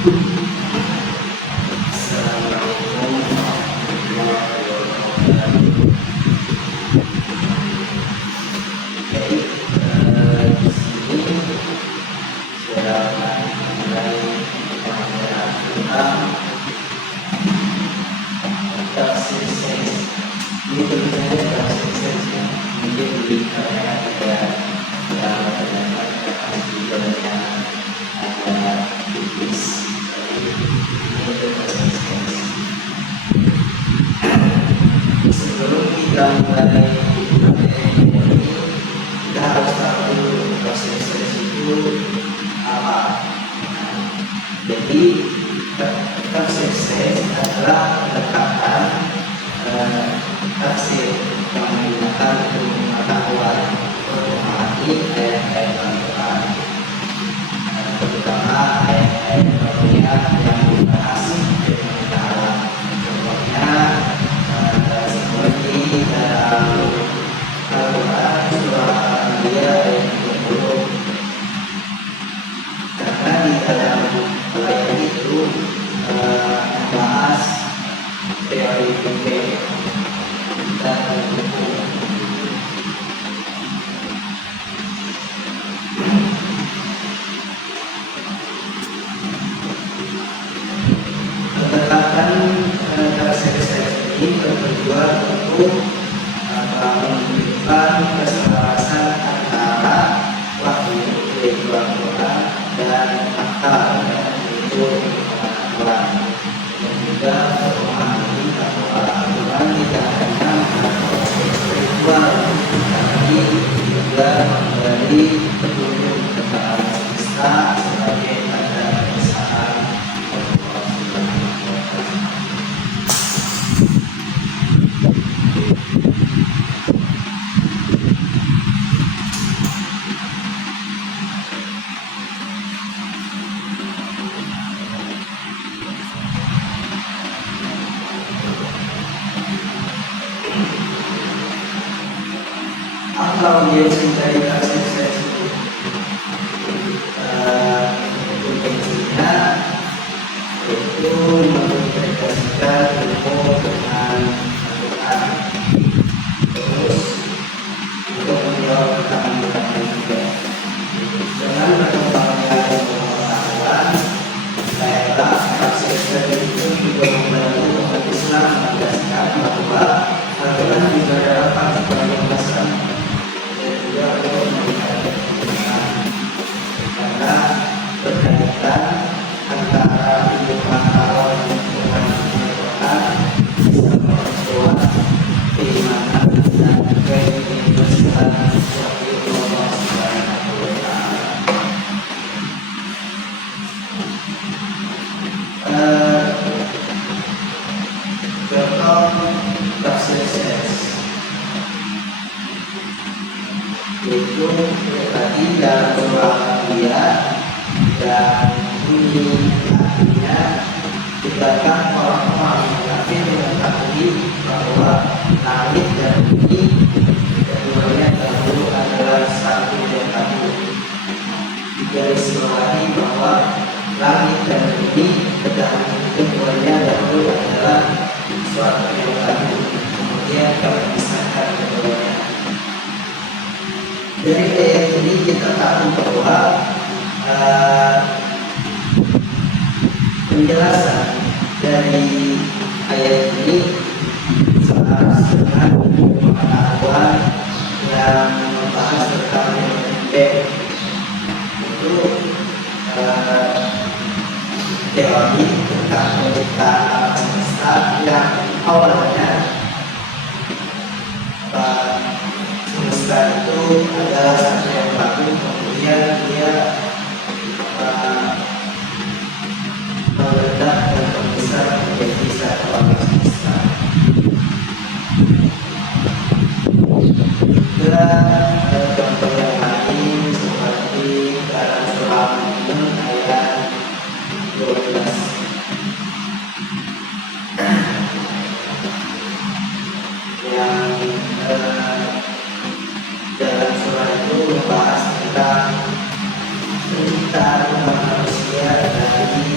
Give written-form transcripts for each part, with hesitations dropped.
Assalamualaikum warahmatullahi wabarakatuh. Baik, di sini sudah mulai pembelajaran tentang tafsir sens. Ini tulisannya tafsir sens ya. Mungkin di karya ada yang terdapat judulnya ada tulis. Sebelum kita mulai materi ini, kita harus tahu proses itu apa. Jadi proses adalah pendekatan tafsir yang menggunakan pengetahuan memahami ayat-ayat Al-Quran, terutama ayat-ayat Al-Quran yang membahas firman Allah. Contohnya seperti dalam Al-Quran surah Al-Anbiya ayat 30, karena di dalam ayat itu membahas teori pikir dan hukum. Pendekatan tafsir ini bertujuan untuk menunjukkan keselarasan antara wahyu yaitu Al-Quran dan akal yaitu Al-Quran, dan juga memahami bahwa Al-Quran tidak hanya spiritual, tapi juga memberi petunjuk kepada alam semesta sebagai tanda kebesaran Allah Subhanahu wa Ta'ala. Atau dia cintai kasih saya sebut intinya itu mengintegrasikan ilmu dengan Al-Quran, terus untuk menjawab pertanyaan juga dengan berkembangnya ilmu pengetahuan. Daerah kasih itu juga membantu umat Islam menegaskan bahwa Al-Quran juga dapat sebagai dasar karena berkaitan antara ilmu pengetahuan dengan Al-Quran bisa memperkuat keimanan dan keikhlasan wahyu Allah Subhanahu wa Ta'ala. Contoh tafsir sens yaitu tadi dalam surah Al-Anbiya yang bunyi artinya tidaklah orang-orang kafir mengetahui bahwa langit dan bumi keduanya dahulu adalah satu yang satu. Digarisbawahi bahwa langit dan bumi keduanya dahulu adalah suatu yang satu, kemudian kami pisahkan keduanya. Dari ayat ini kita tahu bahwa penjelasan dari ayat ini selaras dengan pengetahuan yang membahas tentang itu teori tentang penciptaan alam semesta yang awalnya semesta itu adalah satu yang baku, kemudian dia meledak dan terbesar menjadi satu alam semesta. Juga contoh yang lain seperti dalam surah Al-Mu'min ayat 12 yang dalam surah itu membahas tentang penciptaan manusia dari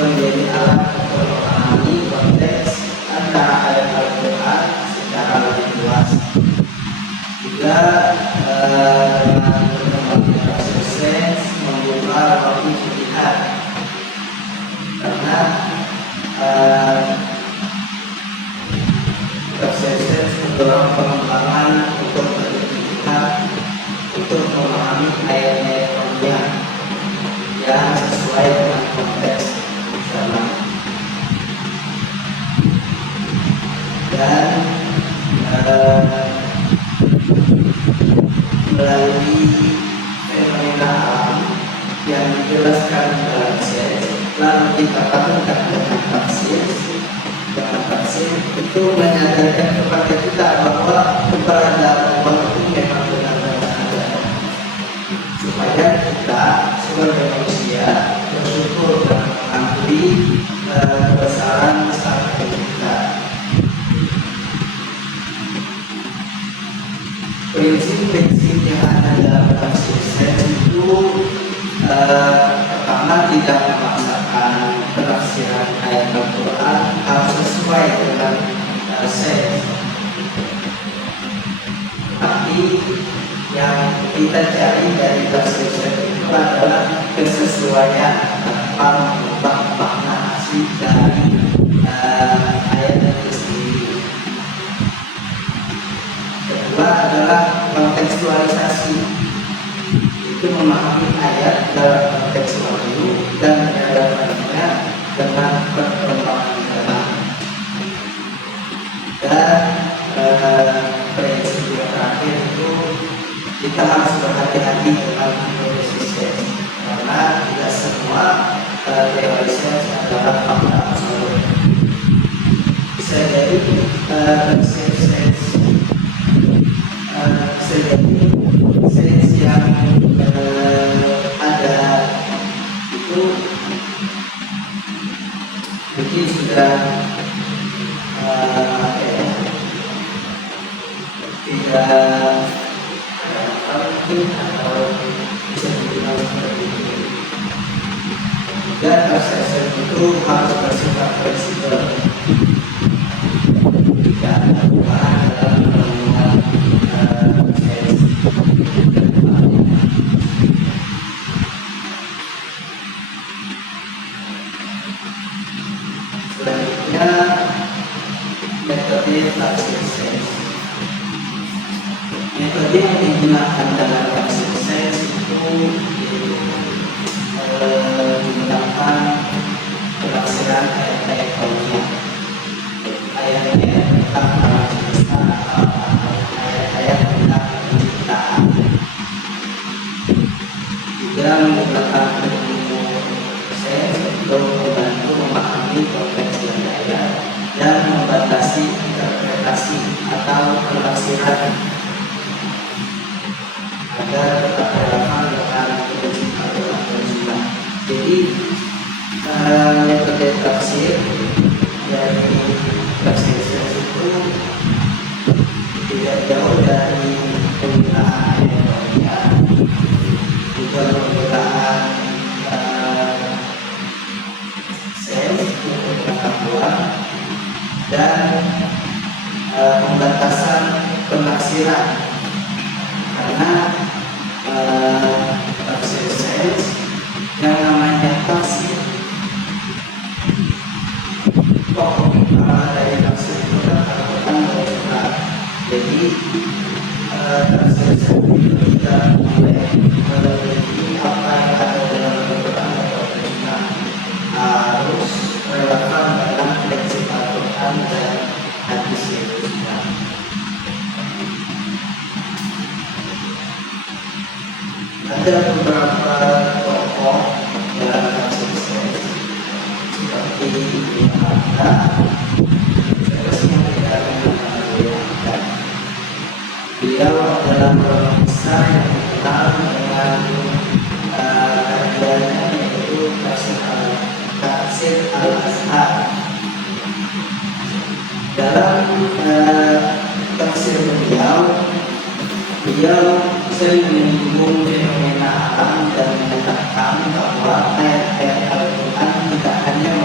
menjadi alat untuk memahami konteks antara ayat Al-Quran secara lebih luas. Juga dengan berkembangnya tafsir sains membuka ruang ijtihad, karena tafsir sains mendorong pengembangan untuk berijtihad untuk memahami ayat-ayat Allah yang sesuai dengan konteks zaman. Dan melalui fenomena alam yang dijelaskan dalam sains, lalu kita padukan dengan tafsir. Dengan tafsir itu menyadarkan kepada kita bahwa keberadaan Allah itu memang benar-benar ada, supaya kita sebagai manusia bersyukur dan mengakui kebesaran Sang Pencipta. Prinsip-prinsip yang ada dalam tafsir sains itu pertama, tidak memaksakan penafsiran ayat Al-Quran harus sesuai dengan sains, tapi yang kita cari dari tafsir sains itu adalah kesesuaian tanpa mengubah makna asli dari ayat itu sendiri. Kedua adalah kontekstualisasi, itu memahami ayat dalam konteks waktu dan menyadarinya dengan perkembangan zaman. Dan prinsip yang terakhir itu kita harus berhati-hati dengan teori sains, karena tidak semua teori sains adalah fakta absolut. Bisa jadi sains yang ada itu mungkin sudah tidak mungkin atau bisa dibilang seperti itu. Dan tafsir itu harus bersifat fleksibel, tidak ada perubahan dalam penemuan sains. Selanjutnya, metode tafsir sains. Metode yang digunakan dalam tafsir sains itu menggunakan penafsiran ayat-ayat kauniyah, ayat-ayat tentang alam semesta atau ayat-ayat tentang penciptaan. Juga menggunakan ilmu sains untuk membantu memahami konteks dari ayat dan membatasi interpretasi atau penafsiran agar tetap relevan dengan kebencian. Jadi metode tafsir dari tafsir sains itu tidak jauh dari penggunaan ayat, juga penggunaan sains untuk pengetahuan dan pembatasan penafsiran, karena tafsir sains yang namanya tafsir, pokok utama dari tafsir itu adalah Al-Quran. Jadi tafsir sains itu tidak boleh melebihi apa yang ada dalam Al-Quran atau tidak, harus relevan dengan prinsip Al-Quran dan hadis itu. Ada beberapa tokoh dalam tafsir sains seperti Ibnu Abbas, terus yang tidak mengenal beliau adalah orang besar yang dikenal dengan kajiannya, yaitu tafsir Al-Azhar. Dalam tafsir beliau sering menyinggung fenomena alam dan menyatakan bahwa ayat-ayat Al-Quran tidak hanya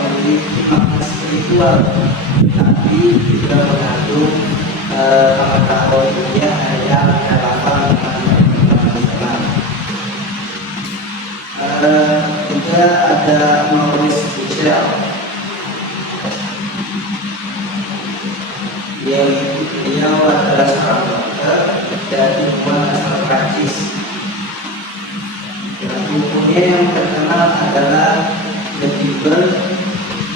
intelektual, tapi juga mengandung pengetahuan dunia yang relevan dengan perkembangan. Juga ada Maurice Bucaille. Beliau adalah seorang dokter dan ilmuwan asal Prancis. Bukunya yang terkenal adalah The Bible,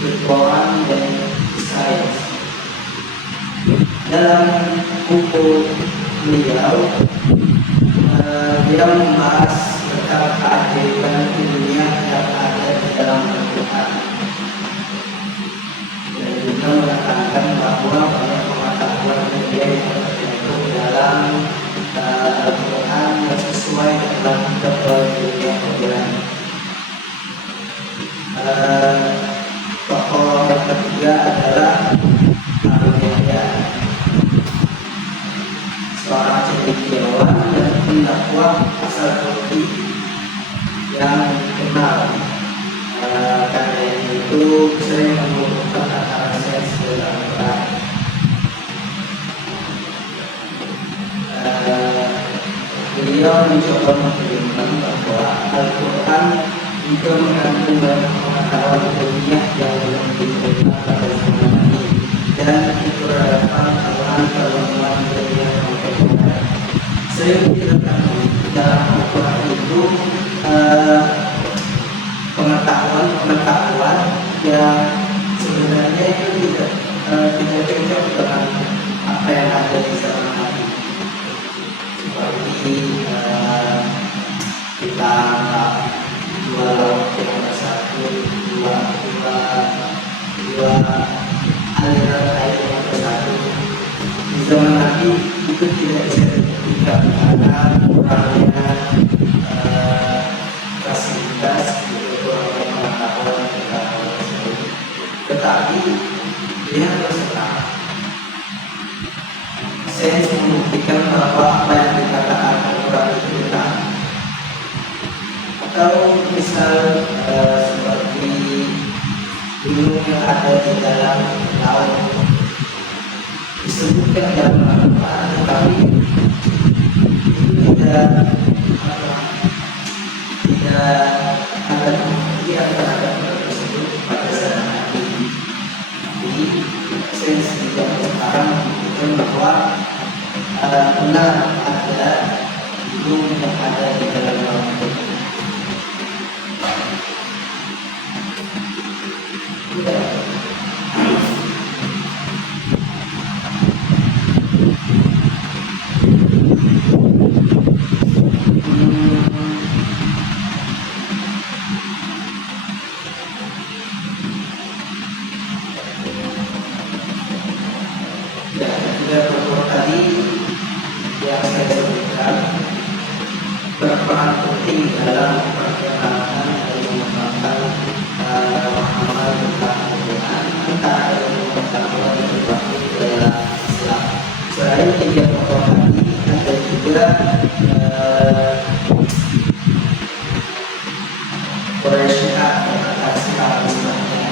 The Quran, dan Science. Dalam buku beliau, dia membahas tentang keajaiban dunia yang ada di dalam Al-Quran. Dan juga mengatakan bahwa banyak pengetahuan dunia yang terkandung dalam Al-Quran yang sesuai dengan dunia modern. Tokoh yang ketiga adalah Al-Qaeda, seorang cendekiawan dan pendakwah asal Turki yang dikenal karena itu sering menghubungkan antara sains dan Al-Quran. Beliau mencoba menunjukkan bahwa Al-Quran juga mengandung banyak pengetahuan dunia yang belum ditemukan pada zaman ini, dan itu relevan dengan perkembangan dunia kontemporer. Sering diketahui dalam Al-Quran itu pengetahuan yang sebenarnya itu tidak cocok dengan apa yang ada di zaman ini, seperti kita dua laut yang bersatu, dua aliran air yang bersatu. Di zaman Nabi itu tidak bisa dibuktikan karena kurangnya fasilitas, kurangnya pengetahuan tentang hal tersebut. Tetapi dia terserah. Saya membuktikan bahwa apa yang dikatakan Al-Quran itu benar. Atau misal seperti gunung yang ada di dalam laut disebutkan dalam Al-Quran, tetapi tidak ada pembuktian terhadap hal tersebut pada saat ini. Jadi saya sedang sekarang membuktikan bahwa benar ada gunung yang ada di dalam laut. Berperan penting dalam perjalanan dan mengembangkan pemahaman tentang hubungan antara ilmu pengetahuan dan berbagai budaya Islam. Selain tiga tokoh tadi, ada juga Quraisy atau tafsir Al-Islamnya.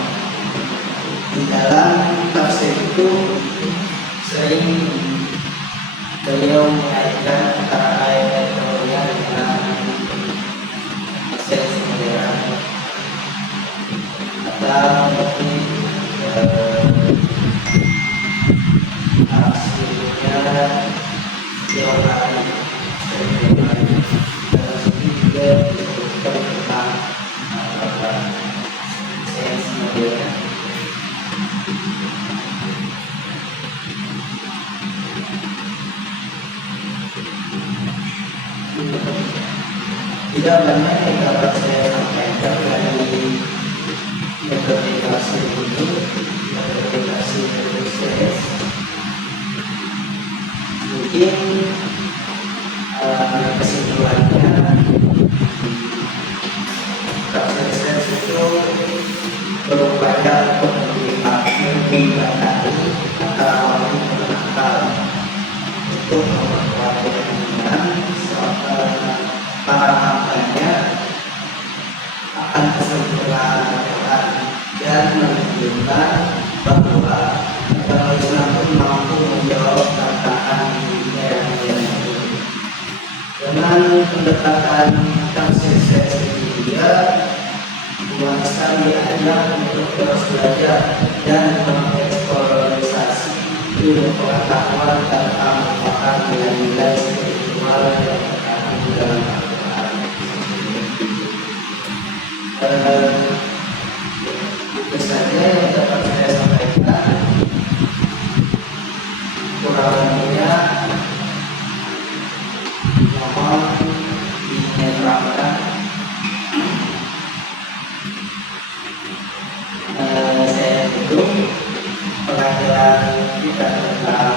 Di dalam tafsir itu sering beliau mengaitkan antara ayat kolonial dengan esensi modern, atau mungkin tafsirnya teori dan juga disebutkan tentang esensi modern. Tidak banyak yang dapat saya sampaikan dari metode tafsir ini, metode tafsir proses. Mungkin kesimpulannya, tafsir itu berupaya untuk menjembatani antara wali dan akal untuk memperkuat keyakinan para hambanya akan kesempurnaan Al-Quran dan menunjukkan bahwa dengan pendekatan transisial media, bangsa diajak untuk terus belajar dan mengeksplorasi ilmu pengetahuan tentang apakah nilai-nilai spiritual yang terkandung di dalam Al-Quran. Itu saja yang dapat saya sampaikan. Kurang lebihnya mohon diterangkan. Saya tutup pelajaran kita tentang